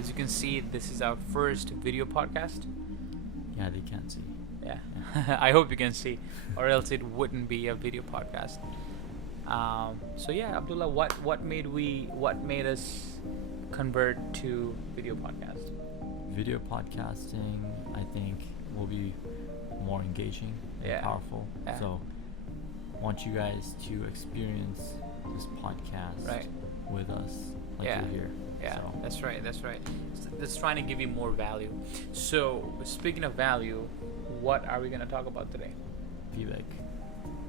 As you can see, this is our first video podcast. Yeah, they can't see. Yeah, I hope you can see, or else it wouldn't be a video podcast. So yeah, Abdullah, what made us convert to video podcast? Video podcasting, I think, will be more engaging and powerful. Yeah. So, want you guys to experience this podcast Right. with us, like Yeah. you're here. Yeah, So, that's right. That's trying to give you more value. So speaking of value, what are we gonna talk about today? Vivek,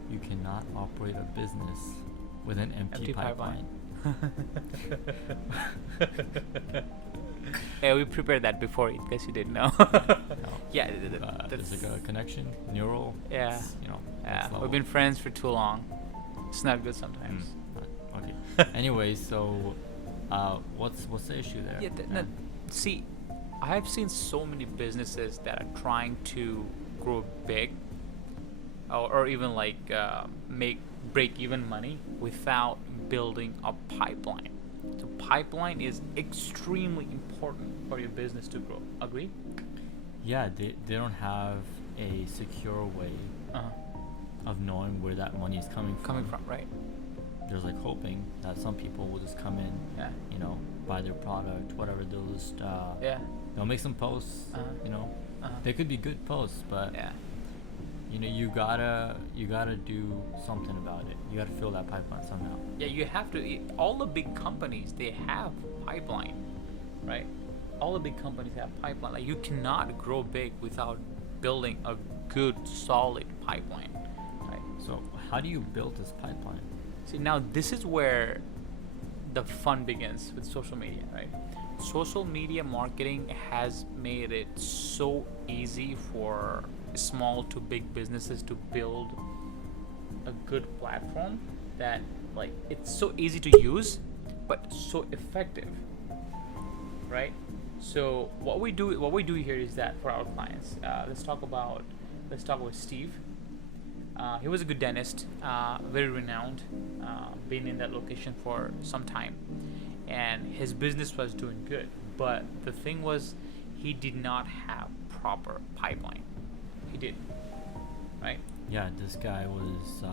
you cannot operate a business with an empty pipeline. Yeah, we prepared that before in case you didn't know. Yeah, There's like a connection, neural. Yeah. it's, you know, yeah. next level. We've been friends for too long. It's not good sometimes. Okay. Anyway, so what's the issue there? Yeah, see, I have seen so many businesses that are trying to grow big, or even like break even money without building a pipeline. The pipeline is extremely important for your business to grow. Agree? Yeah, they don't have a secure way Uh-huh. of knowing where that money is coming from. Right? There's like hoping that some people will just come in, Yeah. buy their product, whatever. They'll just Yeah. they'll make some posts. Uh-huh. They could be good posts, but Yeah. you gotta do something about it. You gotta fill that pipeline somehow. Yeah, you have to. All the big companies, they have pipeline, right? All the big companies have pipeline. Like, you cannot grow big without building a good, solid pipeline, right? So how do you build this pipeline? See, now this is where the fun begins with social media, right? Social media marketing has made it so easy for small to big businesses to build a good platform that, like, it's so easy to use but so effective, right? So what we do here is that for our clients, let's talk with Steve. He was a good dentist, very renowned, been in that location for some time, and his business was doing good. But the thing was, he did not have proper pipeline. He did, right? Yeah, this guy was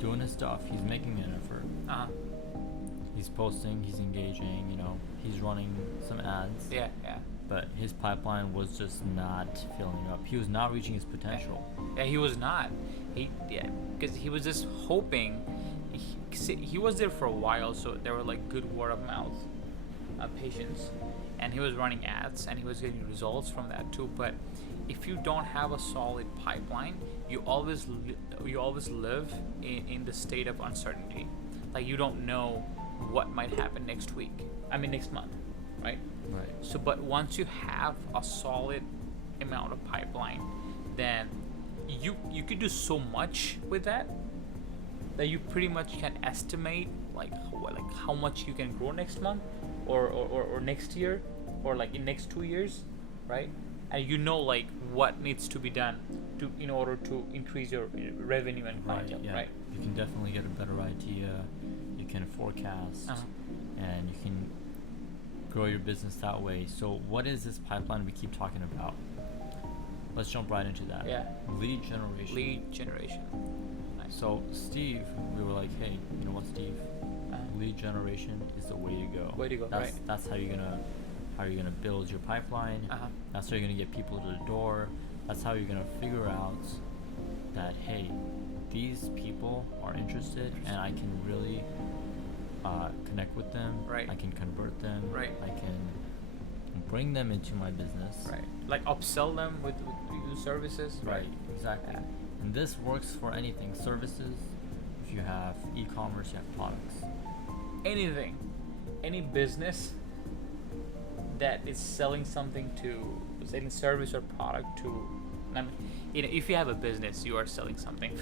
doing his stuff. He's making an effort. Uh-huh. He's posting, he's engaging, he's running some ads. Yeah. But his pipeline was just not filling up. He was not reaching his potential. Yeah, he was not. Because he was just hoping. He was there for a while, so there were like good word of mouth patients, and he was running ads, and he was getting results from that too. But if you don't have a solid pipeline, you always live in the state of uncertainty. Like, you don't know what might happen next month, right? Right. So, but once you have a solid amount of pipeline, then you could do so much with that you pretty much can estimate like how much you can grow next month or next year or like in next 2 years, right? And like what needs to be done in order to increase your revenue and clientele, Yeah. right? You can definitely get a better idea. You can forecast, and you can grow your business that way. So what is this pipeline we keep talking about? Let's jump right into that. Yeah. Lead generation. Lead generation. Nice. So Steve, we were like, hey, you know what, Steve? Lead generation is the way to go. Way to go, right? That's how you're gonna build your pipeline. That's how you're gonna get people to the door. That's how you're gonna figure out that, hey, these people are interested, and I can really connect with them. Right. I can convert them. Right. I can bring them into my business. Right. Like upsell them with new services. Right. Exactly. Yeah. And this works for anything. Services. If you have e-commerce, you have products. Anything, any business that is selling something selling service or product to, if you have a business, you are selling something.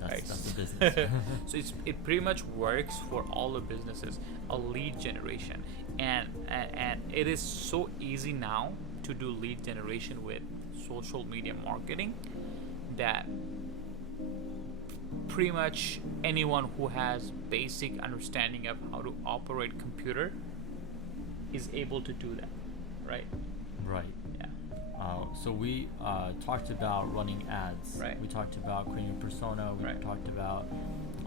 That's the business. So it pretty much works for all the businesses, a lead generation, and it is so easy now to do lead generation with social media marketing that pretty much anyone who has basic understanding of how to operate computer is able to do that, right? Right. Yeah. So we talked about running ads. Right. We talked about creating a persona. We Right. talked about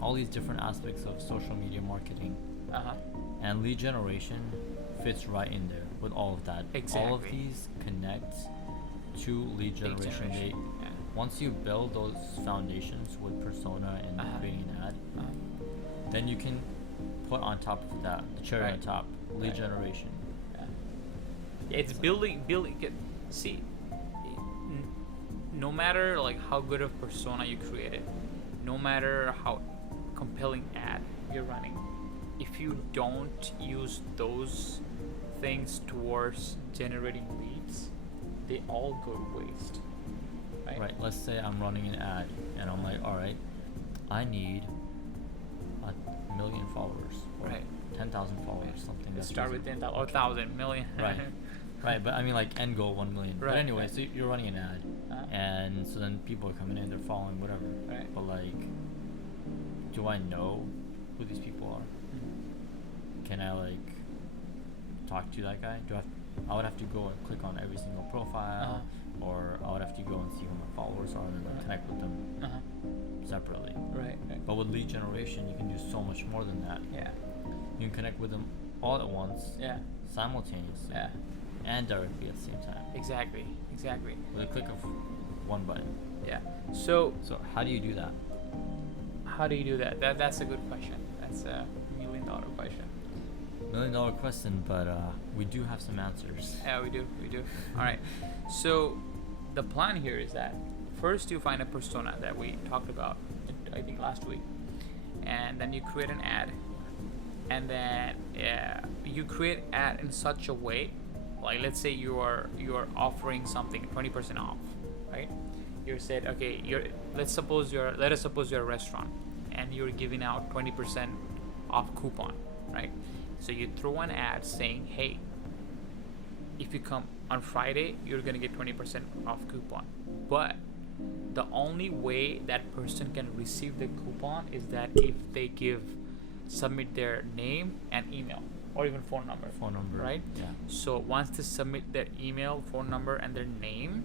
all these different aspects of social media marketing. Uh-huh. And lead generation fits right in there with all of that. All of Exactly. these connect to lead generation. Yeah. Once you build those foundations with persona and creating an ad, then you can put on top of that the cherry on top, lead generation. Yeah, it's building. See, no matter like how good of persona you created, no matter how compelling ad you're running, if you don't use those things towards generating leads, they all go to waste. Right. Let's say I'm running an ad and I'm like, all right, I need 1 million followers, or 10,000 followers, something. Let's start with 10,000 or 1,000 million. Right. Right, but I mean like end goal 1 million. But anyway, so you're running an ad, and so then people are coming in, they're following, whatever. Right. But like, do I know who these people are? Can I like talk to that guy? I would have to go and click on every single profile, or I would have to go and see who my followers are and then connect with them separately. Right. But with lead generation, you can do so much more than that. Yeah. You can connect with them all at once. Yeah. Simultaneously. Yeah. And directly at the same time. Exactly. With a click of one button. Yeah. So how do you do that? How do you do that? That's a good question. That's a $1 million question. $1 million question, but we do have some answers. Yeah, we do. All right. So the plan here is that first you find a persona that we talked about, I think last week, and then you create an ad, and then you create ad in such a way, like let's say you are offering something 20% off, right? You said, okay, let us suppose you're a restaurant, and you're giving out 20% off coupon, right? So you throw an ad saying, hey, if you come on Friday, you're gonna get 20% off coupon. But the only way that person can receive the coupon is that if they submit their name and email, or even phone number. Right? Yeah. So once they submit their email, phone number, and their name,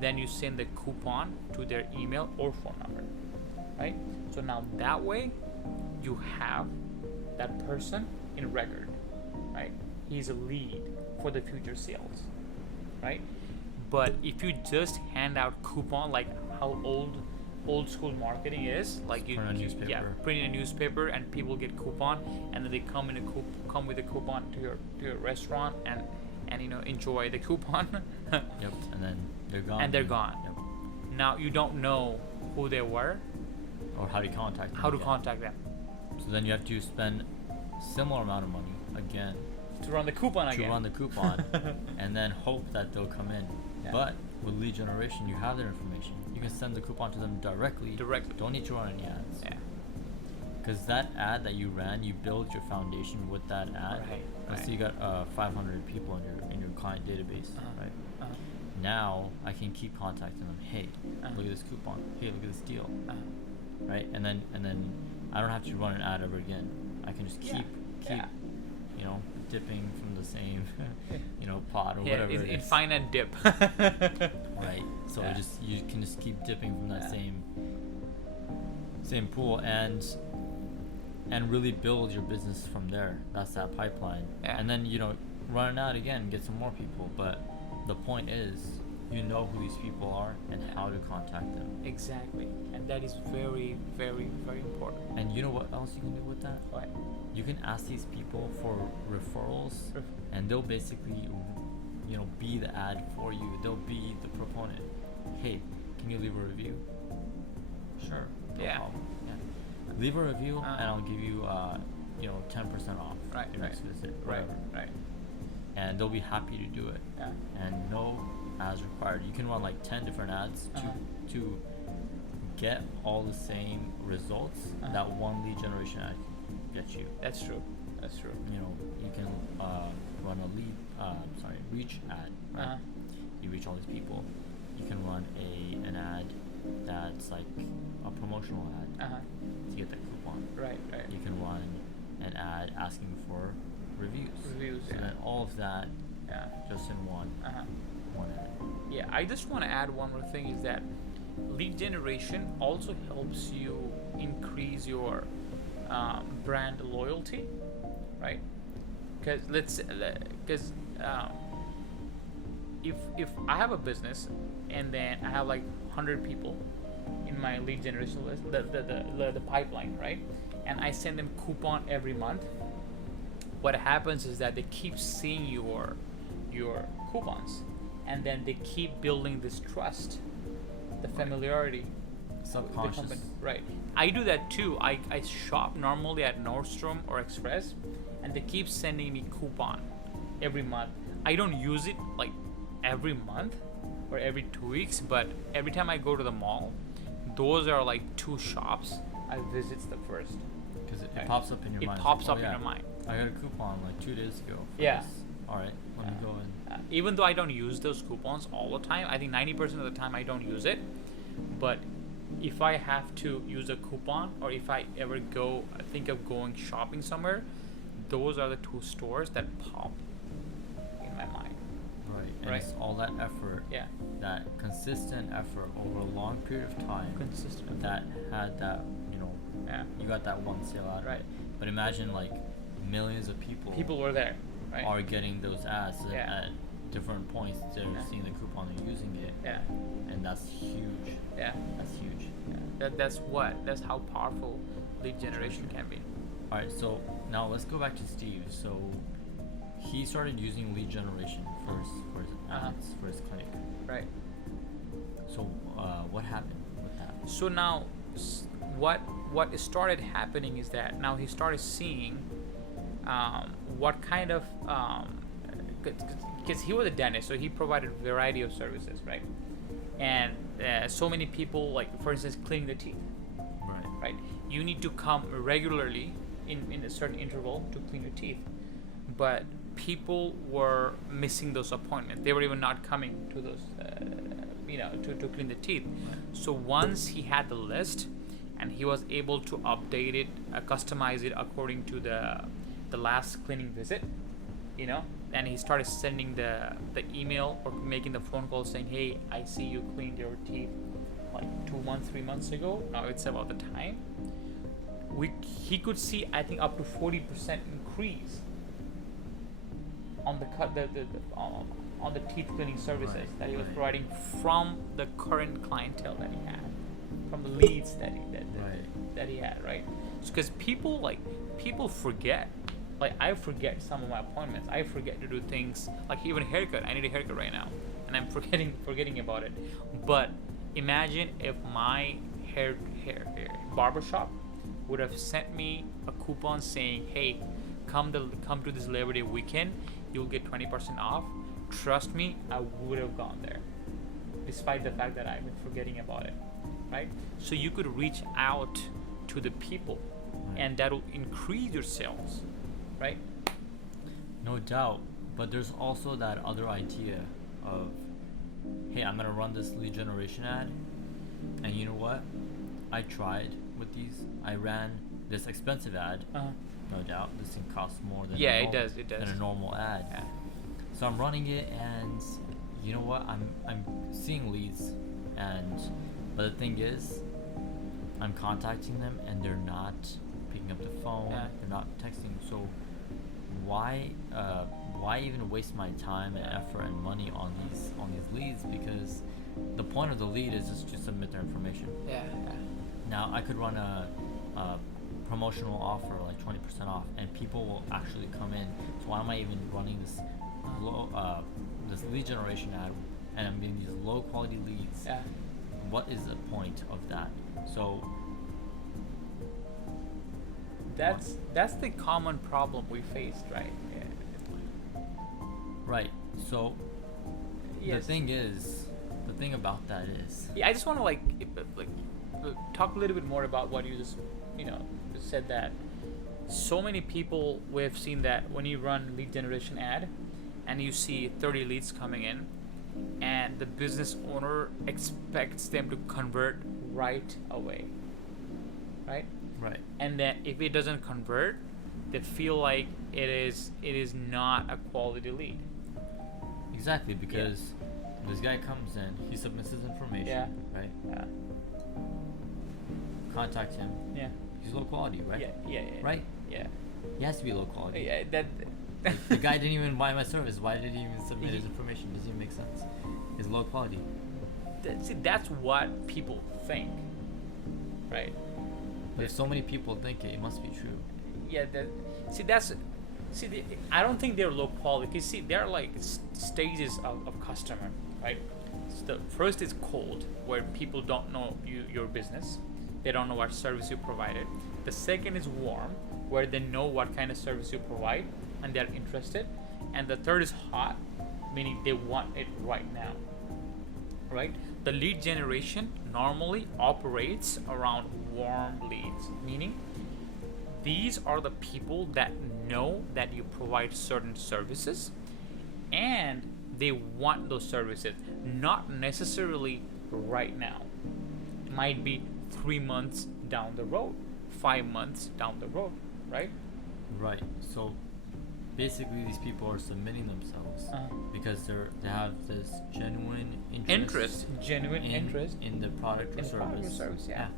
then you send the coupon to their email or phone number, right? So now that way, you have that person in record, right? He's a lead for the future sales, right? But if you just hand out coupon, like how old school marketing is, like you print a newspaper and people get coupon, and then they come with a coupon to your restaurant and enjoy the coupon. Yep, and then they're gone. Yep. Now you don't know who they were or how to contact them. So then you have to spend similar amount of money again to run the coupon and then hope that they'll come in. Yeah. But with lead generation, you have their information. You can send the coupon to them directly. Don't need to run any ads. Yeah. Because that ad that you ran, you build your foundation with that ad. Right. So you got 500 people in your client database, right? Now I can keep contacting them. Hey, look at this coupon. Hey, look at this deal. Right? And then I don't have to run an ad ever again. I can just keep dipping from the same pot or whatever it is. Infinite dip. Right. So you can just keep dipping from that same pool and really build your business from there. That's that pipeline. And then run it out again, get some more people. But the point is, you know who these people are and how to contact them. Exactly. And that is very, very, very important. And you know what else you can do with that? What? You can ask these people for referrals, and they'll basically, be the ad for you. They'll be the proponent. Hey, can you leave a review? Sure. No problem. Yeah. Leave a review, and I'll give you, 10% off your next visit. Right. And they'll be happy to do it. Yeah. And no ads required. You can run like 10 different ads to get all the same results that one lead generation ad can get you. That's true. You can run a reach ad. Right? You reach all these people. You can run an ad that's like a promotional ad to get that coupon. Right. You can run an ad asking for reviews. Reviews, So yeah. then all of that Yeah. just in one ad. Yeah, I just want to add one more thing is that lead generation also helps you increase your brand loyalty, right? Because if I have a business and then I have like 100 people in my lead generation list, the pipeline, right? And I send them coupon every month. What happens is that they keep seeing your coupons, and then they keep building this trust, the familiarity. Subconscious. Right. I do that too. I shop normally at Nordstrom or Express, and they keep sending me coupon every month. I don't use it like every month or every 2 weeks, but every time I go to the mall, those are like 2 shops I visit the first. Because it pops up in your mind. It pops up in your mind. I got a coupon like 2 days ago. Yeah. This. All right, let me go and. Even though I don't use those coupons all the time, I think 90% of the time I don't use it. But if I have to use a coupon, or if I ever think of going shopping somewhere, those are the 2 stores that pop in my mind. Right. And it's all that effort. Yeah. That consistent effort over a long period of time. Consistent. That had that, Yeah. you got that one sale out of Right. it. But imagine like millions of people. People were there, right? Are getting those ads Yeah. at different points. They're seeing the coupon and using it. Yeah. And that's huge. Yeah. That's huge. Yeah. That's how powerful lead generation can be. All right, so now let's go back to Steve. So he started using lead generation for his ads, for his clinic. Right. So what happened with that? So now, what started happening is that now he started seeing what kind of because he was a dentist, so he provided a variety of services, right? And so many people, like for instance, cleaning the teeth. Right. You need to come regularly in a certain interval to clean your teeth, but people were missing those appointments. They were even not coming to those, to clean the teeth. So once he had the list, and he was able to update it, customize it according to the last cleaning visit, and he started sending the email or making the phone call saying, hey, I see you cleaned your teeth like 2 months, 3 months ago. Now it's about the time. He could see, I think, up to 40% increase on on the teeth cleaning services that he was providing from the current clientele that he had, from the leads that he had, right? Because people forget. Like I forget some of my appointments. I forget to do things like even haircut. I need a haircut right now, and I'm forgetting about it. But imagine if my hair barbershop would have sent me a coupon saying, "Hey, come to this Labor Day weekend. You'll get 20% off." Trust me, I would have gone there, despite the fact that I've been forgetting about it, right? So you could reach out to the people, and that'll increase your sales, right? No doubt, but there's also that other idea of, hey, I'm gonna run this lead generation ad, and you know what? I tried with these. I ran this expensive ad. No doubt, this thing costs more than it does than a normal ad. Yeah. So I'm running it, and you know what? I'm seeing leads, but the thing is, I'm contacting them, and they're not picking up the phone. Yeah. They're not texting. So why even waste my time and effort and money on these leads? Because the point of the lead is just to submit their information. Yeah. Now I could run a promotional offer like 20% off, and people will actually come in. So why am I even running this this lead generation ad, and I'm getting these low quality leads? Yeah. What is the point of that? So that's the common problem we faced, right? Yeah. Right. So Yes. the thing about that is, Yeah, I just want to talk a little bit more about what you just said, that so many people, we've seen that when you run lead generation ad and you see 30 leads coming in, and the business owner expects them to convert right away, right? right. And then if it doesn't convert, they feel like it is not a quality lead. Exactly, because this guy comes in, he submits his information, right? Yeah. Contact him. Yeah. He's low quality, right? Yeah. Right? Yeah. He has to be low quality. Yeah. That. The guy didn't even buy my service. Why did he even submit his information? Doesn't even make sense. It's low quality. See, that's what people think, right? But if so many people think it, it must be true. Yeah. I don't think they're low quality. You see, there are like stages of customer, right? So the first is cold, where people don't know your business. They don't know what service you provided. The second is warm, where they know what kind of service you provide and they're interested. And the third is hot, meaning they want it right now, right? The lead generation normally operates around warm leads, meaning these are the people that know that you provide certain services and they want those services, not necessarily right now. It might be 3 months down the road, 5 months down the road, right? Right. So basically, these people are submitting themselves because they have this genuine interest in the product or service. Yeah.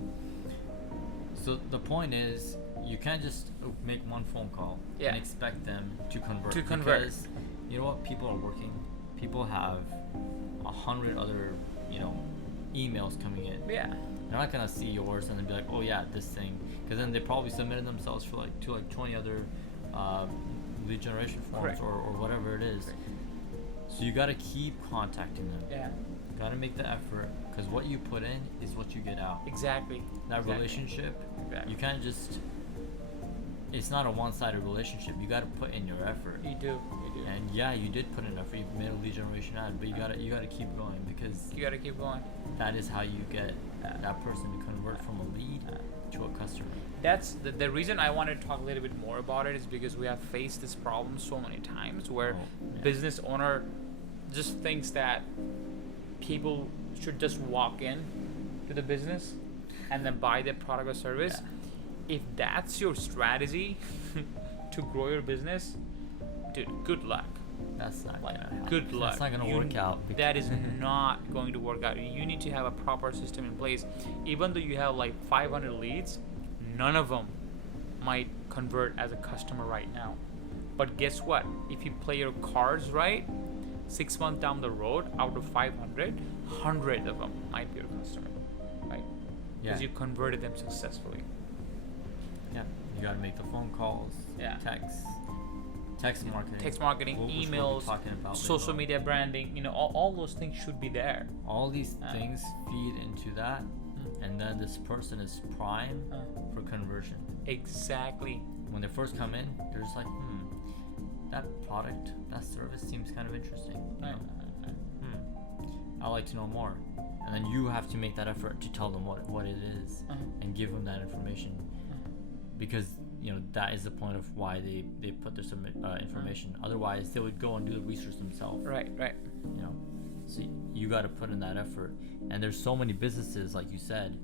So the point is, you can't just make one phone call and expect them to convert. Because you know what? People are working. People have 100 other, emails coming in. Yeah. They're not gonna see yours and then be like, oh yeah, this thing, because then they probably submitted themselves for to 20 other lead generation forms or whatever it is. So you gotta keep contacting them. Yeah. You gotta make the effort, because what you put in is what you get out. Exactly. That relationship, you can't just. It's not a one-sided relationship. You gotta put in your effort. You do. And yeah, you did put in effort. You made a lead generation ad, but you gotta keep going, because you gotta keep going. that is how you get that person to convert from a lead to a customer. That's the reason I wanted to talk a little bit more about it, is because we have faced this problem so many times where business owner just thinks that people should just walk in to the business and then buy their product or service. If that's your strategy to grow your business, dude, good luck. That's not gonna happen. Good luck. That's not gonna work out. That is not going to work out. You need to have a proper system in place. Even though you have like 500 leads, none of them might convert as a customer right now. But guess what? If you play your cards right, 6 months down the road, out of 500, 100 of them might be your customer, right? Because you converted them successfully. Yeah, you gotta make the phone calls, text marketing, emails, social media branding, all those things should be there. All these things feed into that, and then this person is prime for conversion. Exactly. When they first come in, they're just like, that product, that service seems kind of interesting. I'd like to know more. And then you have to make that effort to tell them what it is and give them that information. Because that is the point of why they put their information. Otherwise, they would go and do the research themselves. Right. So you got to put in that effort. And there's so many businesses, like you said,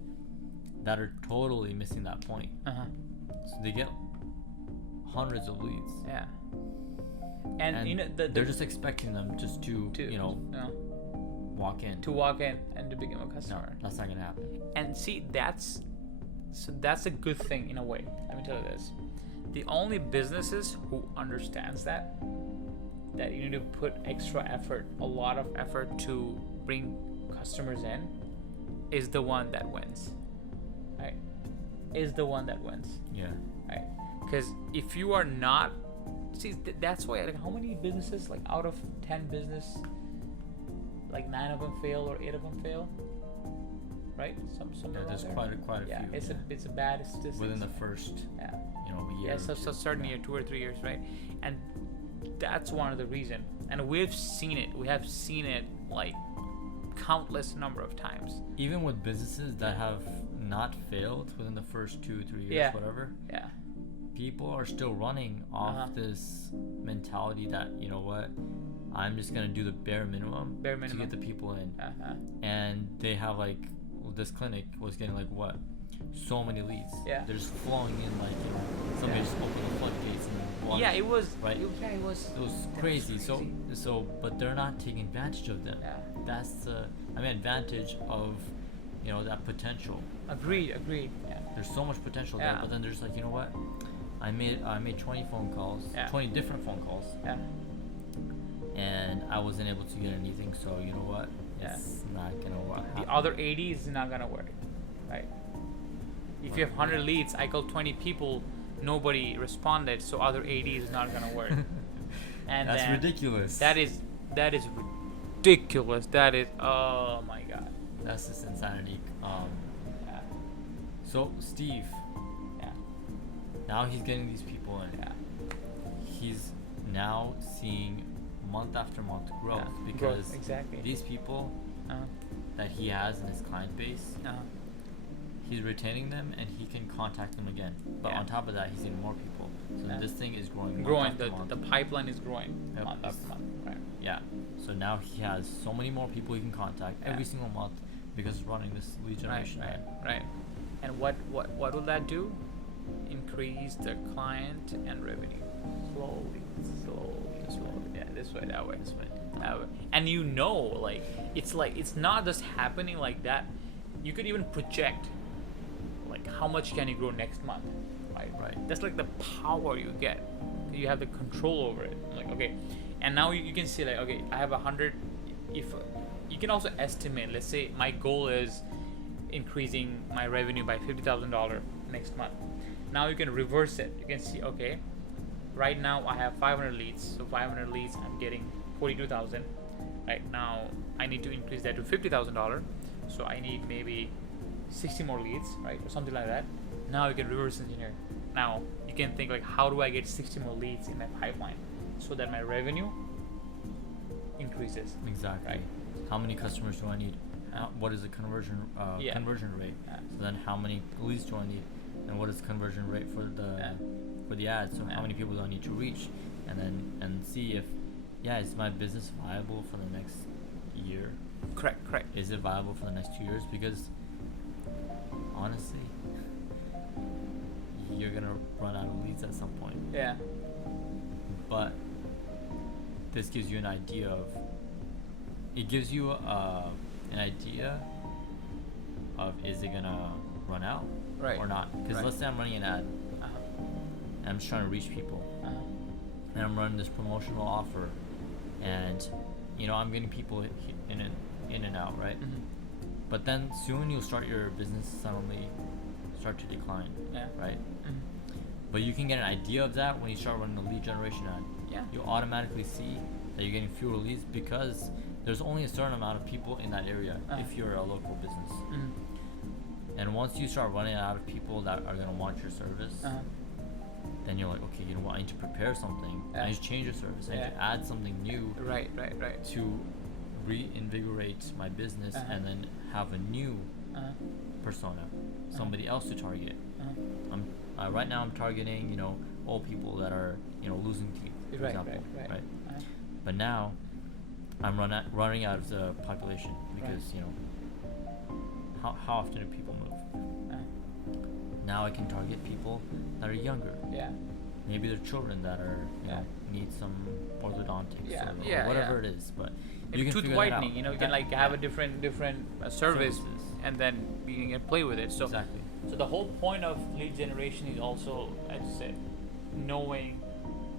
that are totally missing that point. So they get hundreds of leads. Yeah. And they're just expecting them just to walk in. To walk in and to become a customer. No, that's not gonna happen. And see, that's a good thing in a way. Let me tell you this: the only businesses who understands that you need to put extra effort, a lot of effort to bring customers in, is the one that wins, right? Is the one that wins. Yeah. Right. Because if you are not, that's why how many businesses, like out of 10 business, like 9 of them fail or 8 of them fail. Right? There's quite a few. It's a bad statistic. Within the first year. Yeah, so certain year, 2 or 3 years, right? And that's one of the reason. And we've seen it. We have seen it like countless number of times. Even with businesses that have not failed within the first 2-3 years, whatever. Yeah. People are still running off this mentality that, you know what, I'm just gonna do the bare minimum to get the people in. And they have like this clinic was getting like what, so many leads. Yeah. They're just flowing in like, you know, somebody just opened the floodgates and water. Yeah, it was. Right. It was. It was crazy. So but they're not taking advantage of them. Yeah. That's the advantage of, you know, that potential. Agreed. Yeah. There's so much potential there, but then there's like, you know what? I made 20 phone calls, 20 different phone calls. Yeah. And I wasn't able to get anything, so you know what? It's not gonna work. The other 80 is not gonna work, right? If you have 100 leads, I called 20 people, nobody responded, so other 80 is not gonna work. And that's ridiculous. That is ridiculous. That is, oh my god. That's just insanity. So Steve. Yeah. Now he's getting these people in. Yeah. He's now seeing month after month growth because exactly. these people that he has in his client base, he's retaining them and he can contact them again. But on top of that, he's getting more people. So this thing is growing. The pipeline is growing month after month. Right. Yeah. So now he has so many more people he can contact every single month because he's running this lead generation. Right. And what will that do? Increase the client and revenue slowly. Yeah, this way, that way. And you know, like it's not just happening like that. You could even project, like, how much can you grow next month, right? That's like the power you get. You have the control over it. Like, okay, and now you can see, like, okay, I have 100. If you can also estimate, let's say my goal is increasing my revenue by $50,000 next month. Now you can reverse it. You can see, okay, right now I have 500 leads, so 500 leads I'm getting 42,000. Right now I need to increase that to $50,000, so I need maybe 60 more leads, right, or something like that. Now you can reverse engineer. Now you can think, like, how do I get 60 more leads in my pipeline so that my revenue increases? Exactly. Right. How many customers do I need? What is the conversion rate? So then how many leads do I need? And what is the conversion rate for the ads? So how many people do I need to reach? And see if is my business viable for the next year? Correct. Is it viable for the next 2 years? Because honestly, you're gonna run out of leads at some point. Yeah. But this gives you an idea of. It gives you an idea of, is it gonna run out or not? Because let's say I'm running an ad and I'm just trying to reach people, and I'm running this promotional offer, and I'm getting people in and out, right? But then soon you'll start your business suddenly start to decline, right? But you can get an idea of that when you start running the lead generation ad. You'll automatically see that you're getting fewer leads because there's only a certain amount of people in that area if you're a local business. And once you start running out of people that are going to want your service, then you're like, okay, you know what, I need to prepare something. I need to change your service. I need to add something new Right. to reinvigorate my business and then have a new persona, somebody else to target. Right now I'm targeting, old people that are, losing teeth, for example, right? But now I'm running out of the population because how often do people move? Now I can target people that are younger. Maybe they're children that are need some orthodontics or whatever it is. But maybe you can tooth whitening. You can like have a different service, services. And then you can play with it. So exactly. So the whole point of lead generation is also, as you said, knowing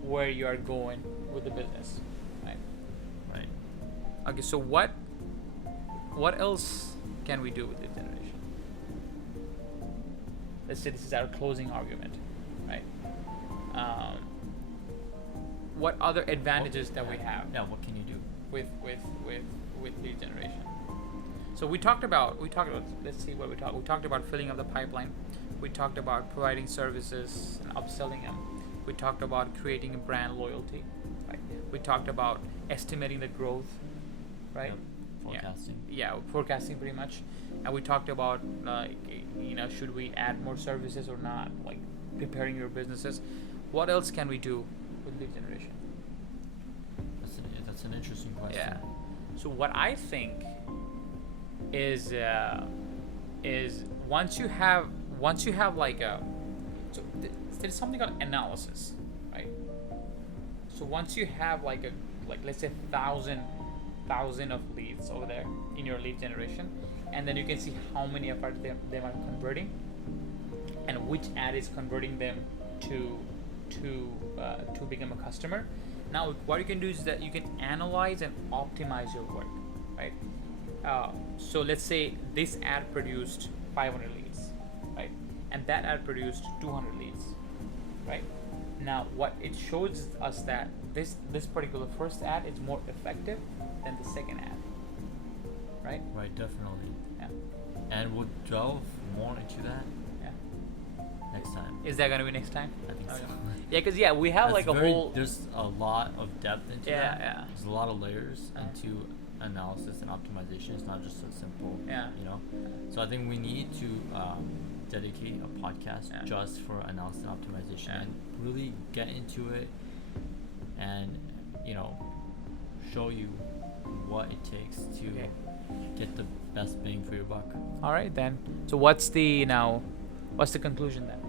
where you are going with the business, right? Okay, so what else can we do with lead generation? Let's say this is our closing argument, right? What other advantages that we have? Yeah, what can you do with lead generation? So we talked about. Let's see what we talked. We talked about filling up the pipeline. We talked about providing services and upselling them. We talked about creating a brand loyalty, right? We talked about estimating the growth, right? Forecasting. Yeah, forecasting pretty much. And we talked about should we add more services or not? Like preparing your businesses. What else can we do with lead generation? That's an interesting question. Yeah. So what I think is is once you have like a there's something called analysis, right? So once you have like let's say thousand of leads over there in your lead generation, and then you can see how many of them are converting, and which ad is converting them to become a customer. Now what you can do is that you can analyze and optimize your work, right? So let's say this ad produced 500 leads, right? And that ad produced 200 leads, right? Now what it shows us that this particular first ad is more effective than the second ad, right? Right, definitely. Yeah. And we'll delve more into that Yeah. next time. Is that gonna be next time? I think so. Yeah, because we have like a whole. There's a lot of depth into Yeah, that. yeah. There's a lot of layers into analysis and optimization. It's not just a simple, Yeah. you know. So I think we need to dedicate a podcast just for analysis and optimization and really get into it, and show you what it takes to get the best bang for your buck. All right then. So what's the conclusion then?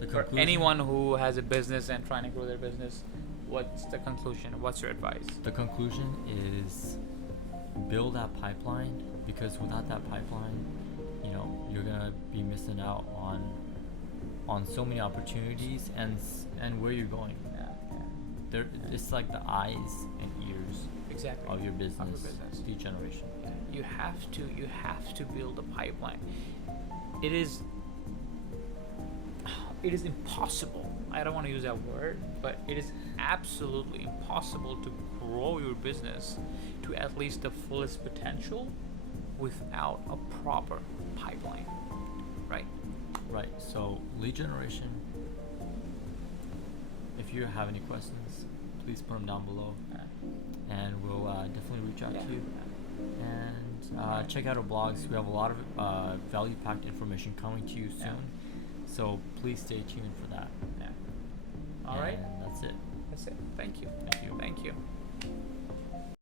The For conclusion, anyone who has a business and trying to grow their business, what's the conclusion? What's your advice? the conclusion is build that pipeline, because without that pipeline, you're gonna be missing out on so many opportunities and where you're going. Yeah. It's like the eyes and ears Exactly. of your business, Of your business. lead generation. Yeah. You have to build a pipeline. It is impossible. I don't want to use that word, but it is absolutely impossible to grow your business to at least the fullest potential without a proper pipeline, right? Right. So lead generation. If you have any questions, please put them down below, and we'll definitely reach out to you. And check out our blogs. We have a lot of value-packed information coming to you soon. So please stay tuned for that. Yeah. All right. And that's it. That's it. Thank you. Thank you. Thank you.